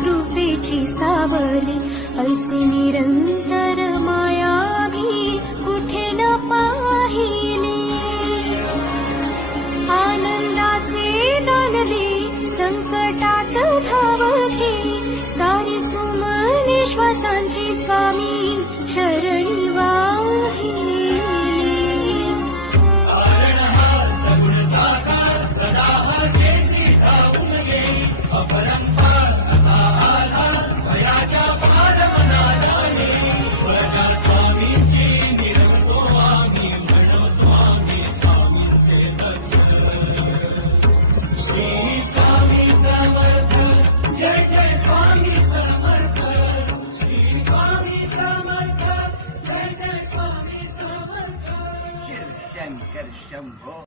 कृपेची सावली, ऐसी निरंतर माया मी कुठे न पाहिली. आनंदाचे दान दे संकटात धावके, सारी सुमने श्वासांची स्वामी चरणी